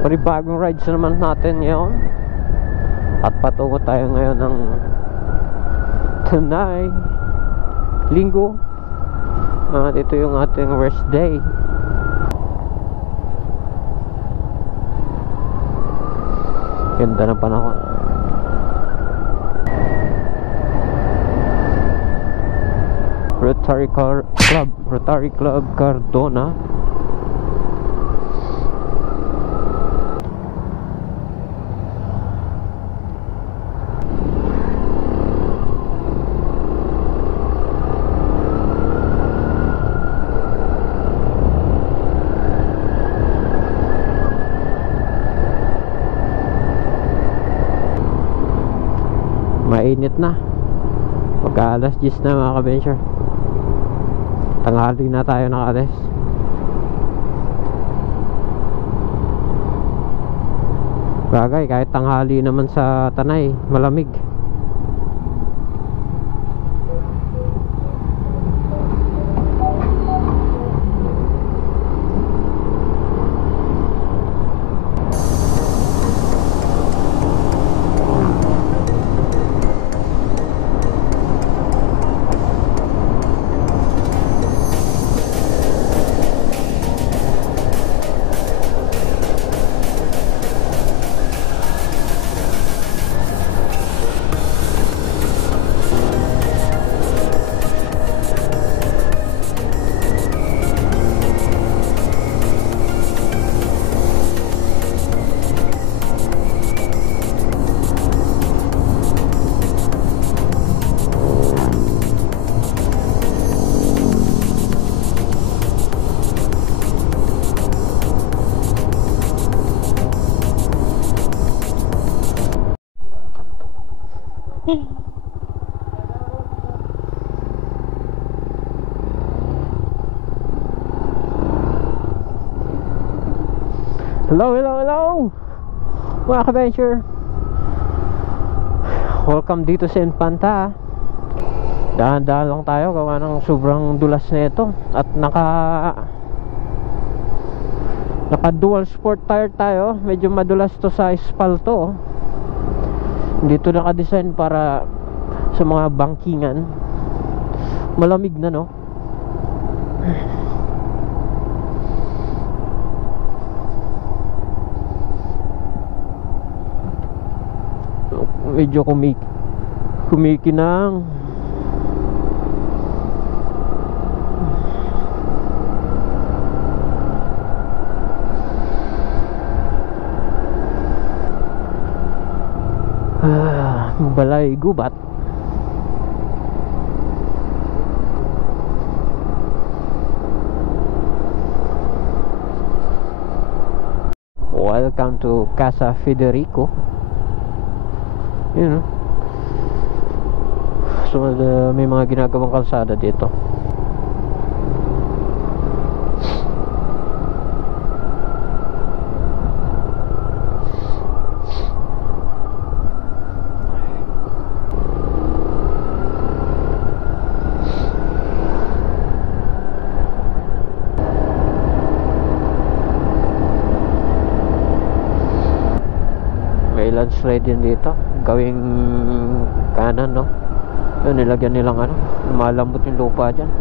Panibagong rides naman natin ngayon. At patungo tayo ngayon ng Tanay, Linggo. At ito yung ating rest day. Ganda ng panahon. Rotary Club Cardona. Mainit na. Pagka alas 10 na mga ka-venture, tanghali na tayo nakalis. Bagay, kahit tanghali naman sa Tanay, malamig. Hello mga ka-venture, welcome dito sa Infanta. Dahan-dahan lang tayo gawa ng sobrang dulas na ito. At naka dual sport tire tayo. Medyo madulas to sa espalto. Dito naka-design para sa mga bangkingan. Malamig na, no? Medyo kumikinang. Balay gubat. Welcome to Casa Federico. Yun, so may mga ginagawang kalsada dito. May landslide din dito, gawing kanan, no? Yun, nilagyan nilang ano, malambot yung lupa dyan.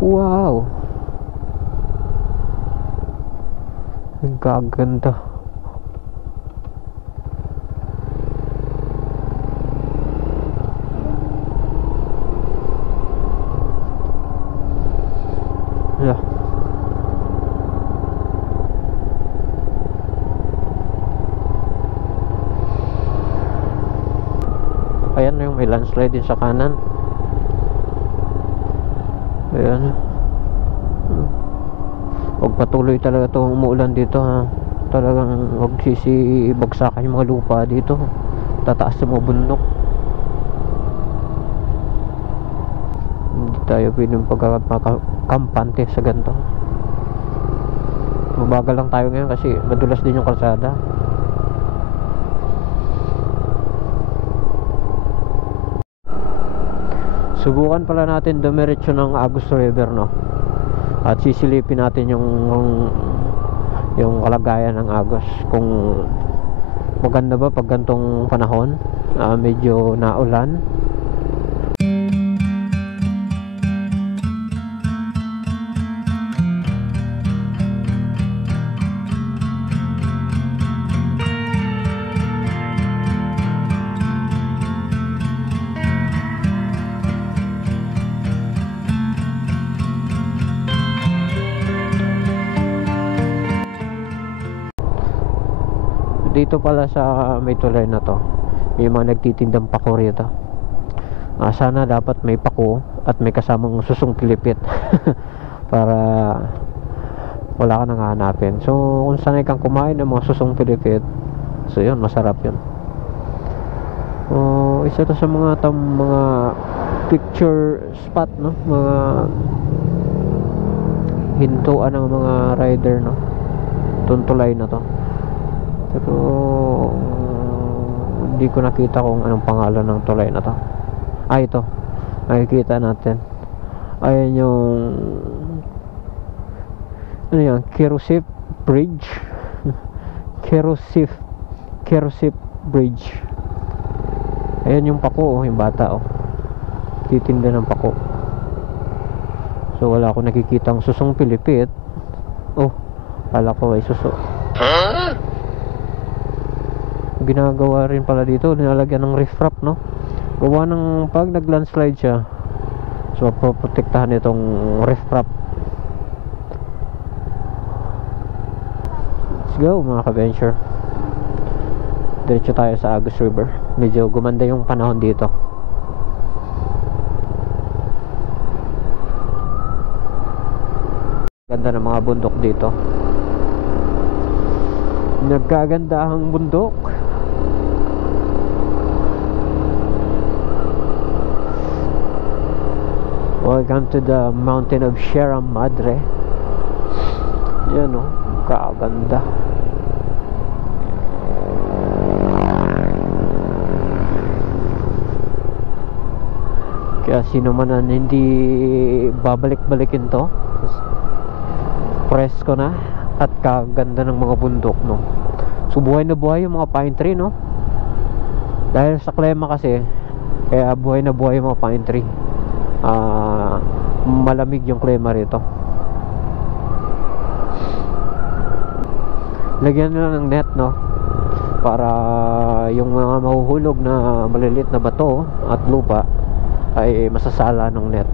Wow, ang gaganda. Yeah. Ayan yung may landslide din sa kanan. Ayan. Huwag patuloy talaga itong umuulan dito, ha. Talagang huwag sisibagsakan yung mga lupa dito. Tataas sa mga bundok. tayo pwedeng pagkakampante sa ganito. Mabagal lang tayo ngayon kasi madulas din yung kalsada. Subukan pala natin dumiretso ng Agus River, no? At sisilipin natin yung kalagayan ng Agus, kung maganda ba pag gantong panahon, medyo naulan. Dito pala sa may tulay na to, may mga nagtitindang pako rito. Sana dapat may pako at may kasamang susong pilipit para wala ka nang hahanapin. So kung sanay kang kumain ng mga susong pilipit, so yun, masarap yun. Isa to sa mga picture spot, no? Mga hintuan ng mga rider, no? Tuntulay na to. Pero hindi ko nakita kung anong pangalan ng tulay na to. Ito, nakikita natin. Ayan yung ano yan, Kerosip Bridge. Kerosip Bridge. Ayan yung pako, yung bata, titinda ng pako. So wala akong nakikitang susong pilipit. Kala ko ay suso. Ginagawa rin pala dito, nilalagyan ng riffraff, no? Gawa ng pag nag-landslide siya, so poprotektahan itong riffraff. Let's go mga ka-venture. Diretso tayo sa Agus River. Medyo gumanda yung panahon dito. Ganda ng mga bundok dito. Nagkagandahang bundok. Welcome to the mountain of Sierra Madre. Yan, kaganda. Kaya sino man ang hindi babalik-balikin to, presko na. At kaganda ng mga bundok, no? So buhay na buhay yung mga pine tree, no? Dahil sa klima kasi, kaya buhay na buhay yung mga pine tree. Malamig yung klima rito. Lagyan nila ng net, no? Para yung mga mahuhulog na maliliit na bato at lupa ay masasala ng net.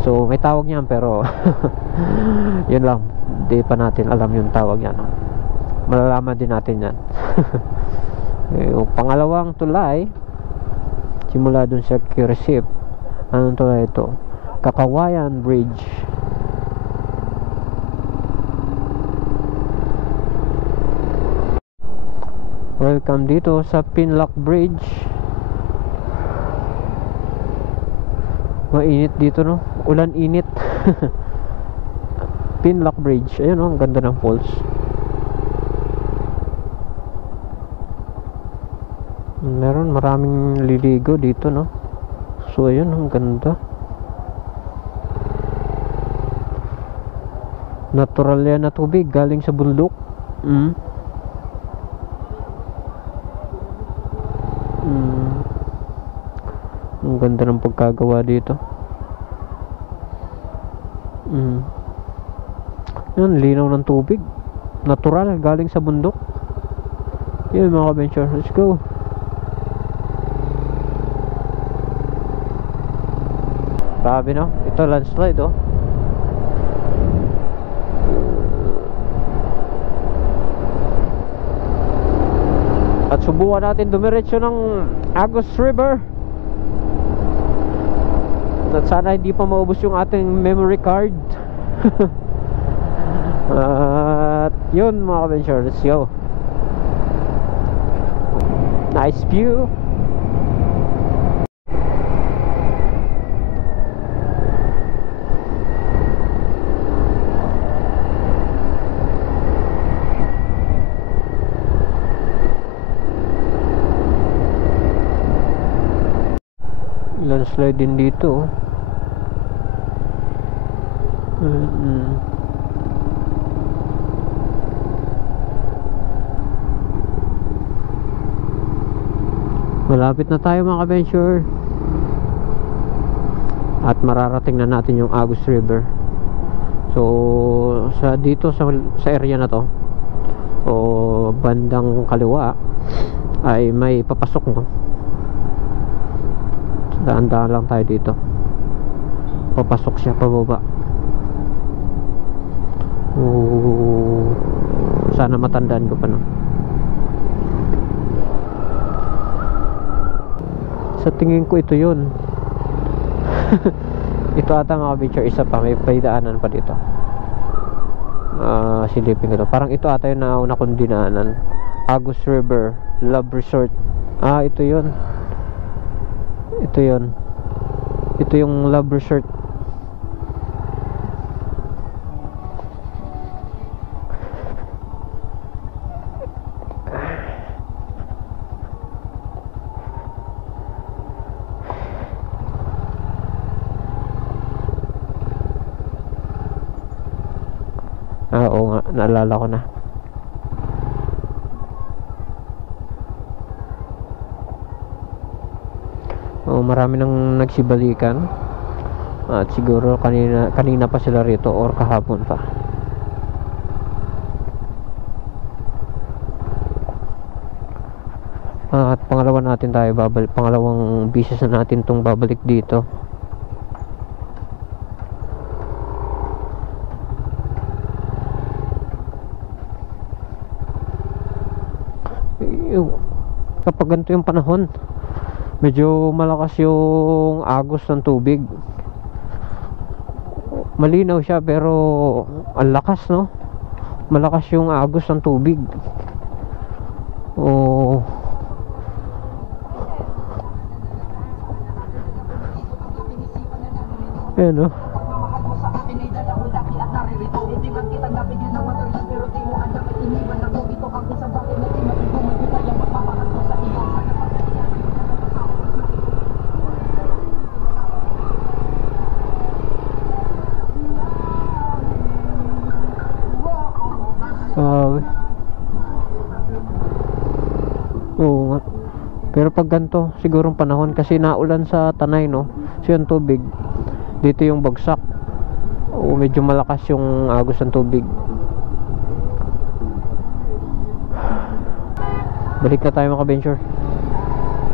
So may tawag niyan, pero yun lang, di pa natin alam yung tawag yan. Malalaman din natin yan. Yung pangalawang tulay, simula dun sa Kerosip. Anong tulay ito? Kakawayan Bridge. Welcome dito sa Pinlock Bridge. Mainit dito, no? Ulan init. Pinlock Bridge. Ayun, ang ganda ng falls. Meron maraming liligo dito, no? So ayun, ang ganda. Natural yan na tubig galing sa bundok. Ang ganda ng pagkagawa dito. Yan, linaw ng tubig. Natural, galing sa bundok. Yun mga ka-venture, let's go. Grabe, no? Ito landslide, At subukan natin dumiretso ng Agus River. At sana hindi pa maubos yung ating memory card. At yun mga ka-venture, let's go. Nice view. landslide din dito. Malapit na tayo mga ka-venture. At mararating na natin yung Agus River. So dito sa area na to, o bandang kaliwa, ay may papasok, no? Daan-daan lang tayo dito. Papasok siya pababa. Sana matandaan ko pa, no? Sa tingin ko ito yun. Ito ata mga picture, isa pa, may paidaanan pa dito. Silipin ko to. Parang ito ata yung nauna kong dinaanan. Agus River Love Resort. Ito yun. Ito yun. Ito yung Love Resort. Oo nga, naalala ko na. Marami nang nagsibalikan. At siguro kanina pa sila rito or kahapon pa. At pangalawang bisis na natin tong babalik dito. Kapag ganito yung panahon, medyo malakas yung agos ng tubig. Malinaw siya pero ang lakas, no? Malakas yung agos ng tubig. Ayan, no? Oo nga. Pero pag ganito, sigurong panahon, kasi naulan sa Tanay, no? So yung tubig dito yung bagsak. Medyo malakas yung agos ng tubig. Balik na tayo mga ka-venture.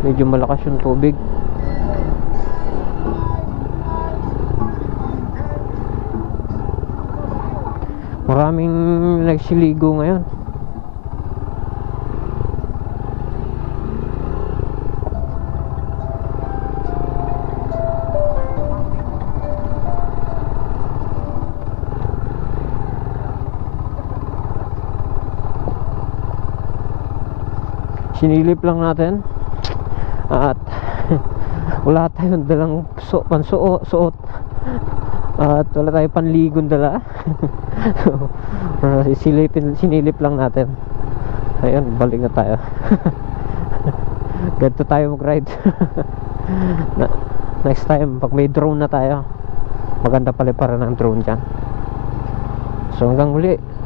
Medyo malakas yung tubig. Maraming nagsiligo ngayon. Sinilip lang natin. At wala tayong dalang suot. At wala tayong panligong dala. Sinilip lang natin. Ayun, balik na tayo. Ganito tayo mag-ride. Next time, pag may drone na tayo, maganda pala para ng drone dyan. So hanggang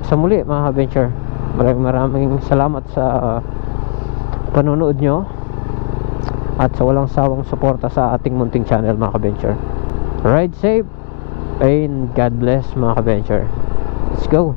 sa muli mga ka-venture, maraming salamat sa panonood nyo at sa walang sawang suporta sa ating munting channel mga ka-venture. Ride safe and God bless mga ka-venture. Let's go.